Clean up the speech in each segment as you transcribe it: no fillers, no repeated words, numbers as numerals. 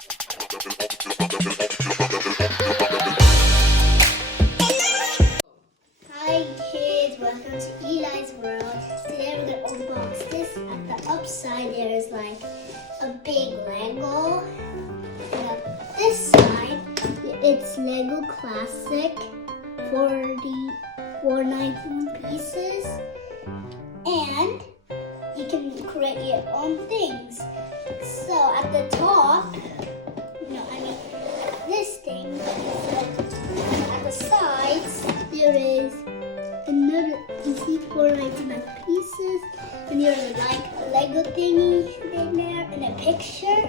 Hi kids, welcome to Eli's World. Today we're going to unbox this. At the upside there is like a big Lego. And at this side, it's Lego Classic 491 pieces. And you can create your own things. So at the top, this thing, at the sides, there is another, you see 499 pieces, and there's like a Lego thingy in there, and a picture.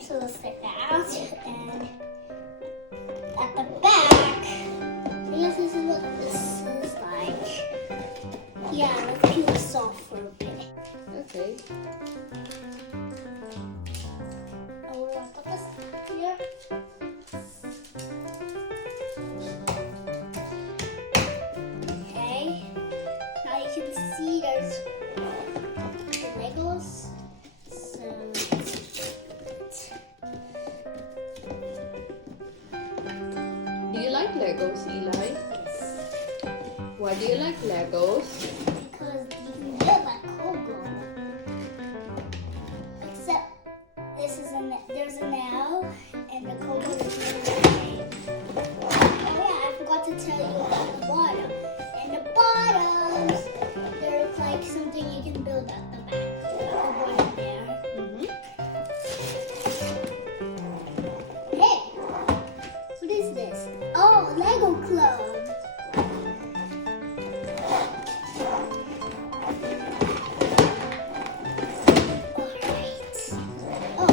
So let's check that out. And at the back, I guess this is what this is like. Yeah, let's peel this off for a bit. Okay. Oh, we're gonna put this here. Okay. Now you can see there's the Legos. So Do you like Legos, Eli? Why do you like Legos? because you can build like Kogo. Except this is there's a nail and the Kogo is made. Oh yeah, I forgot to tell you about the bottom. And the bottoms, they're like something you can build at the back. The bottom there. Hey, what is this? Oh, Lego Club. Alright. Oh.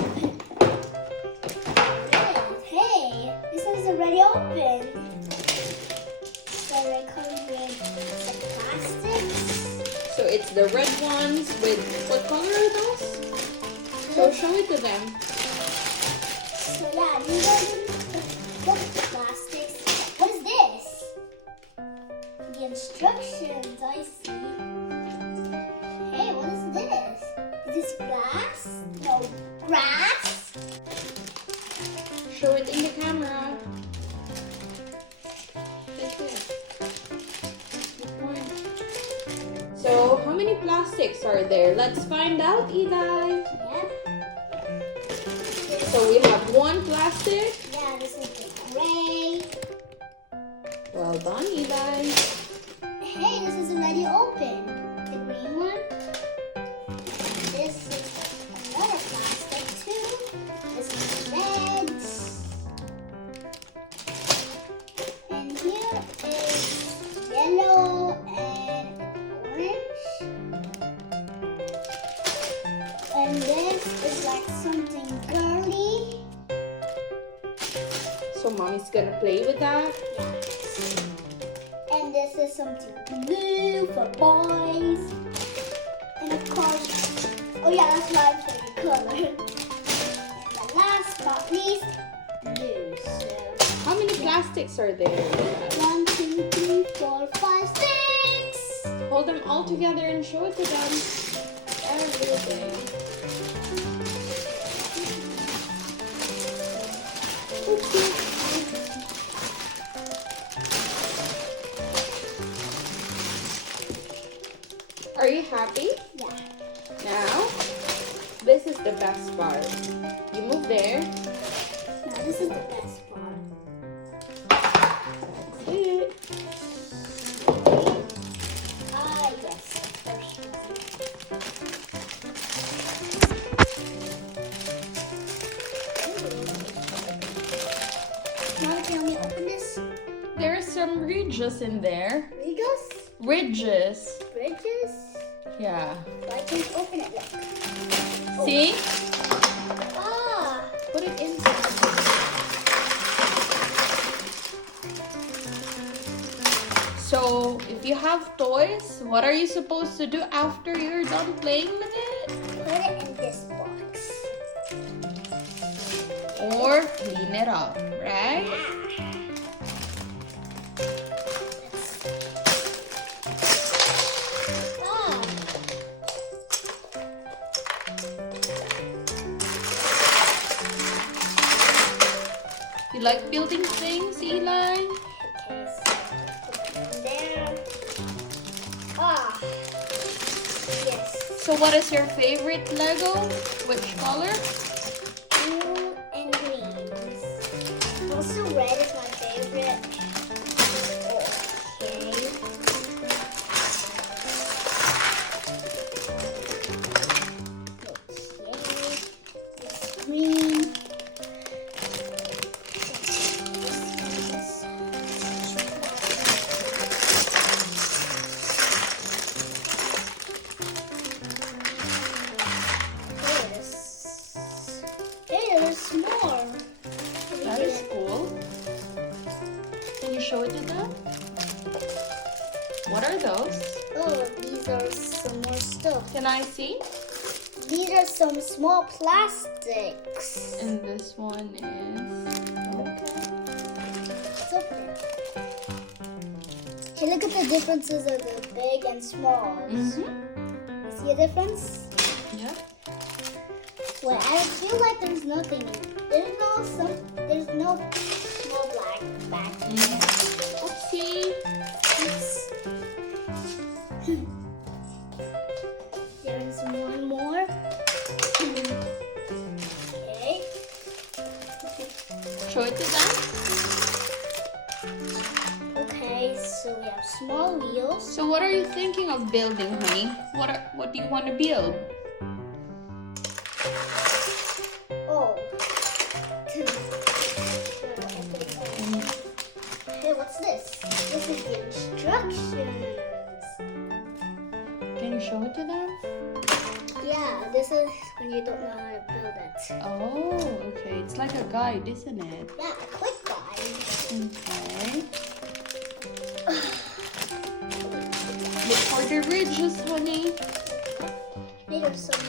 Hey, this is already open. So it comes with some plastics. So it's the red ones with, what color are those? So show it to them. So yeah, these are the plastics. What is this? The instructions, I see. Hey, what is this? Is this glass? No, grass? Show it in the camera. That's it. Good point. So how many plastics are there? Let's find out, Eli. Yeah. So we have one plastic. Yeah, this is the gray. Well done, Eli. Hey, this is already open. The green one. This is another plastic too. This is red. And here is yellow and orange. And this is like something girly. So mommy's gonna play with that. And this is something blue for boys. And of course, oh yeah, that's my favorite color. And the last but not least, blue. So How many plastics are there? 1, 2, 3, 4, 5, 6. Hold them all together and show it to them. Everything. Are you happy? Yeah. Now, this is the best part. You move there. Now this is the best part. That's it. Ah, yes. First one. Now can we open this? There are some ridges in there. Legos? Ridges. Bridges? Yeah. I can open it. Look. See? Ah! Put it inside. So, if you have toys, what are you supposed to do after you're done playing with it? Put it in this box. Or clean it up, right? You like building things, Eli? Okay, so put that in there. Ah, yes. So what is your favorite Lego? Which color? Blue and greens. Also, red is my favorite. Okay. This green. Hey, there's more. That is cool. Can you show it to them? What are those? Oh, these are some more stuff. Can I see? These are some small plastics. And this one is... Okay. Something. Hey, look at the differences of the big and small. Mm-hmm. You see a difference? Yeah. Wait, I feel like there's nothing. There's no small black back. Oopsie. Oops. There's one more. Okay. Show it to them. Okay, so we have small wheels. So what are you thinking of building, honey? What do you want to build? Oh. Hey, what's this? This is the instructions. Can you show it to them? Yeah, this is when you don't know how to build it. Oh, okay. It's like a guide, isn't it? Yeah, a quick guide. Okay. Look for the ridges, honey. Made of some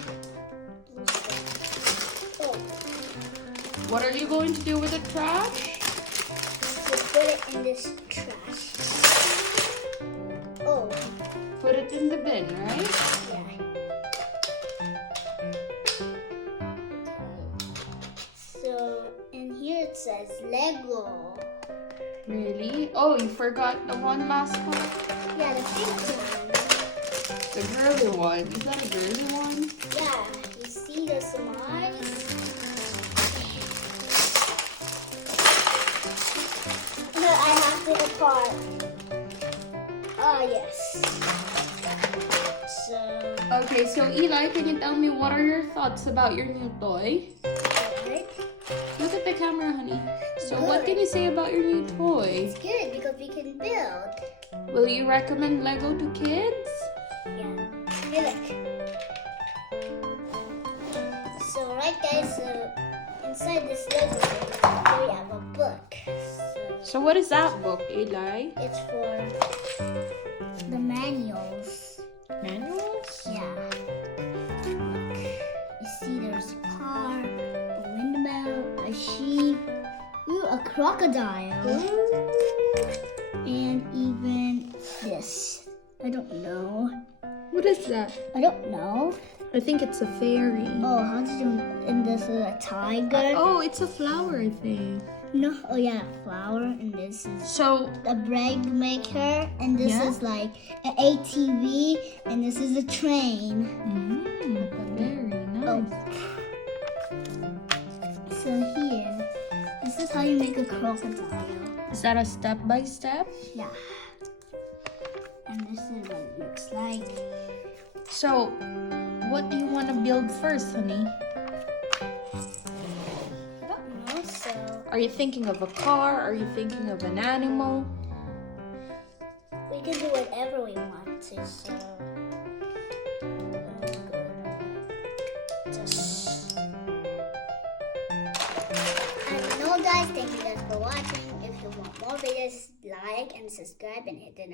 blue stuff. Oh, What are you going to do with the trash? so put it in this trash. Oh, Put it in the bin, right? yeah. So in here it says Lego. Really? Oh, you forgot the one last one? Yeah, the pink one. The girly one. Is that a girly one? Yeah, you see there's some eyes. No, I have to take apart. Oh, yes. So, Okay, so Eli, can you tell me what are your thoughts about your new toy? good. Look at the camera, honey. So what Good. can you say about your new toy? It's good because we can build. Will you recommend Lego to kids? Yeah. Hey, look. So, right, guys, so inside this Lego thing, here we have a book. So what is that book, Eli? It's for the manuals. Manuals? Yeah. Look. You see there's a car, a windmill, a sheep, ooh, a crocodile, and even this. I don't know. What is that? I don't know. I think it's a fairy. Oh, how did you... And this is a tiger. Oh, it's a flower, I think. No. Oh, yeah, a flower. And this is So, a bread maker. And this Yeah? is like an ATV. And this is a train. very Oh. nice. So here, this is how you make a crocodile. Is that a step-by-step? Yeah. And this is what it looks like. So, what do you want to build first, honey? I don't know, so Are you thinking of a car? Are you thinking of an animal? we can do whatever we want to, so just I know, guys, thank you guys for watching. If you want more videos, like and subscribe and hit the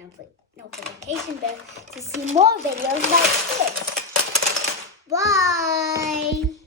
notification bell to see more videos like this. Bye!